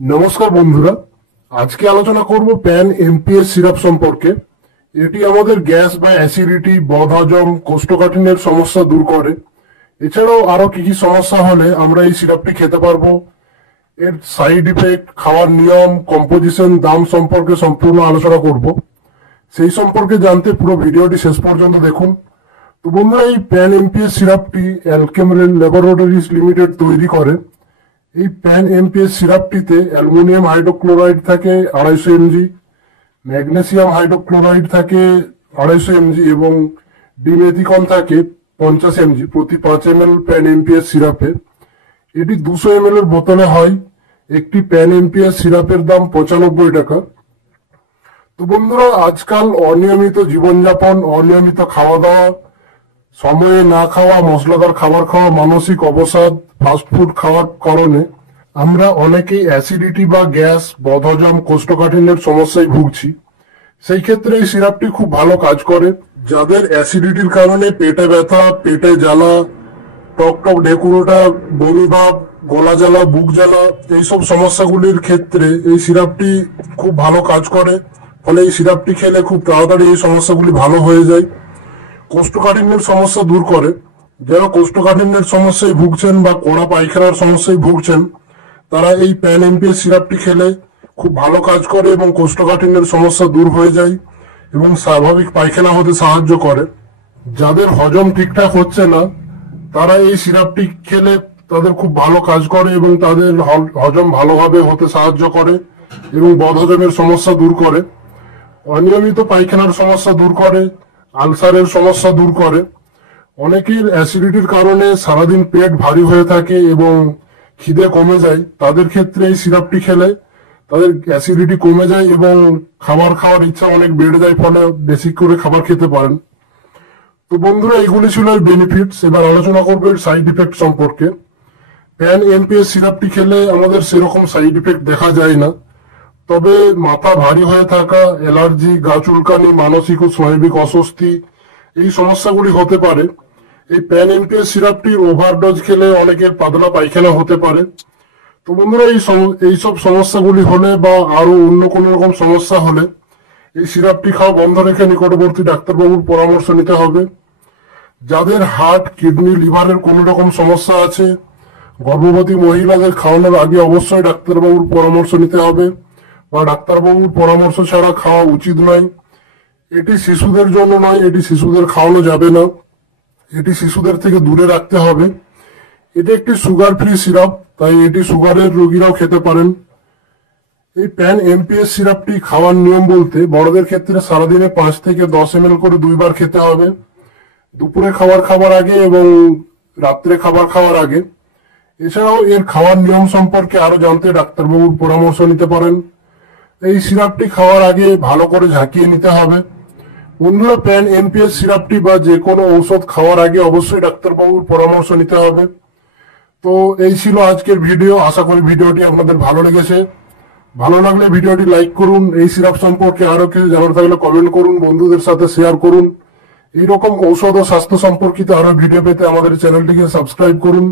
নমস্কার বন্ধুরা, আজকে আলোচনা করব প্যান এমপিএস সিরাপ সম্পর্কে। এটি আমাদের গ্যাস বা অ্যাসিডিটি, বদহজম, কোষ্ঠকাঠিন্যের সমস্যা দূর করে। এছাড়াও আরো কি কি সমস্যা হলে আমরা এই সিরাপটি খেতে পারবো, এর সাইড ইফেক্ট, খাওয়ার নিয়ম, কম্পোজিশন, দাম সম্পর্কে সম্পূর্ণ আলোচনা করব। সেই সম্পর্কে জানতে পুরো ভিডিওটি শেষ পর্যন্ত দেখুন। তো বন্ধুরা, এই প্যান এমপিএস সিরাপটি অ্যালকেম ল্যাবরেটরিজ লিমিটেড তৈরি করে। এই প্যান এমপিএস সিরাপটিতে অ্যালুমিনিয়াম হাইড্রোক্লোরাইড থাকে 250 এমজি, ম্যাগনেসিয়াম হাইড্রোক্লোরাইড থাকে 250 এমজি এবং ডিমেথিকন থাকে 50 এমজি প্রতি 5 ml প্যান এমপিএস সিরাপে। এটি 200 ml এর বোতলে হয়। একটি প্যান এমপিএস সিরাপের দাম 95 টাকা। তো বন্ধুরা, আজকাল অনিয়মিত জীবনযাপন, অনিয়মিত খাওয়া দাওয়া, সময়ে না খাওয়া, মশলাদার খাবার খাওয়া, মানসিক অবসাদ, ফাস্টফুড খাওয়ার কারণে আমরা অনেকেই অ্যাসিডিটি বা গ্যাস, বদহজম, কোষ্ঠকাঠিন্যের সমস্যায় ভুগছি। সেই ক্ষেত্রে এই সিরাপটি খুব ভালো কাজ করে। যাদের অ্যাসিডিটির কারণে পেটে ব্যথা, পেটে জ্বালা, টক টক ঢেকুরোটা, বমি ভাব, গলা জ্বালা, বুক জ্বালা, এইসব সমস্যাগুলির ক্ষেত্রে এই সিরাপটি খুব ভালো কাজ করে। ফলে এই সিরাপটি খেলে খুব তাড়াতাড়ি এই সমস্যাগুলি ভালো হয়ে যায়। কোষ্ঠকাঠিন্যের সমস্যা দূর করে। যারা কোষ্ঠকাঠিন্যের সমস্যায় ভুগছেন বা কড়া পায়খানার সমস্যায় ভুগছেন, তারা এই প্যান এমপিএস সিরাপটি খেলে খুব ভালো কাজ করে এবং কোষ্ঠকাঠিন্যের সমস্যা দূর হয়ে যায় এবং স্বাভাবিক পায়খানা হতে সাহায্য করে। যাদের হজম ঠিকঠাক হচ্ছে না, তারা এই সিরাপটি খেলে তাদের খুব ভালো কাজ করে এবং তাদের হজম ভালোভাবে হতে সাহায্য করে এবং বদহজমের সমস্যা দূর করে। অনিয়মিত পায়খানার সমস্যা দূর করে, আলসারের সমস্যা দূর করে। অনেকের অ্যাসিডিটির কারণে সারাদিন পেট ভারী হয়ে থাকে এবং খিদে কমে যায়। তাদের ক্ষেত্রে এই সিরাপটি খেলে তাদের অ্যাসিডিটি কমে যায় এবং খাবার খাওয়ার ইচ্ছা অনেক বেড়ে যায়, ফলে বেশি করে খাবার খেতে পারেন। তো বন্ধুরা, এগুলি ছিল এর বেনিফিটস। এবার আলোচনা করবো এর সাইড ইফেক্ট সম্পর্কে। প্যান এমপিএস সিরাপটি খেলে আমাদের সেরকম সাইড ইফেক্ট দেখা যায় না, তবে মাথা ভারী হয়ে থাকা, অ্যালার্জি, গা চুলকানি, মানসিক ও স্নায়বিক অস্বস্তি, এই সমস্যাগুলি হতে পারে। এই প্যান এমপিএস সিরাপটির ওভারডোজ খেলে অনেকের পাতলা পায়খানা হতে পারে। তো বন্ধুরা, এইসব সমস্যাগুলি হলে বা আরো অন্য কোনো রকম সমস্যা হলে এই সিরাপটি খাওয়া বন্ধ রেখে নিকটবর্তী ডাক্তারবাবুর পরামর্শ নিতে হবে। যাদের হার্ট, কিডনি, লিভারের কোনো রকম সমস্যা আছে, গর্ভবতী মহিলাদের খাওয়ানোর আগে অবশ্যই ডাক্তারবাবুর পরামর্শ নিতে হবে বা ডাক্তারবাবুর পরামর্শ ছাড়া খাওয়া উচিত নয়। এটি শিশুদের জন্য নয়, এটি শিশুদের খাওয়ানো যাবে না, এটি শিশুদের থেকে দূরে রাখতে হবে। এটি একটি সুগার ফ্রি সিরাপ, তাই এটি সুগারের রোগীরাও খেতে পারেন। এই প্যান এমপিএস সিরাপটি খাওয়ার নিয়ম বলতে, বড়দের ক্ষেত্রে সারাদিনে 5 থেকে 10 ml করে 2 বার খেতে হবে, দুপুরে খাবার আগে এবং রাত্রে খাওয়ার আগে। এছাড়াও এর খাওয়ার নিয়ম সম্পর্কে আরো জানতে ডাক্তারবাবুর পরামর্শ নিতে পারেন। এই সিরাপটি খাওয়ার আগে ভালো করে ঝাঁকিয়ে নিতে হবে। বন্ধুরা, প্যান এমপিএস সিরাপটি বা যে কোনো ঔষধ খাওয়ার আগে অবশ্যই ডাক্তারবাবুর পরামর্শ নিতে হবে। তো এই ছিল আজকের ভিডিও। আশা করি ভিডিওটি আপনাদের ভালো লেগেছে। ভালো লাগলে ভিডিওটি লাইক করুন। এই সিরাপ সম্পর্কে আরো কিছু জানার থাকলে কমেন্ট করুন, বন্ধুদের সাথে শেয়ার করুন। এইরকম ঔষধ ও স্বাস্থ্য সম্পর্কিত আরো ভিডিও পেতে আমাদের চ্যানেলটিকে সাবস্ক্রাইব করুন।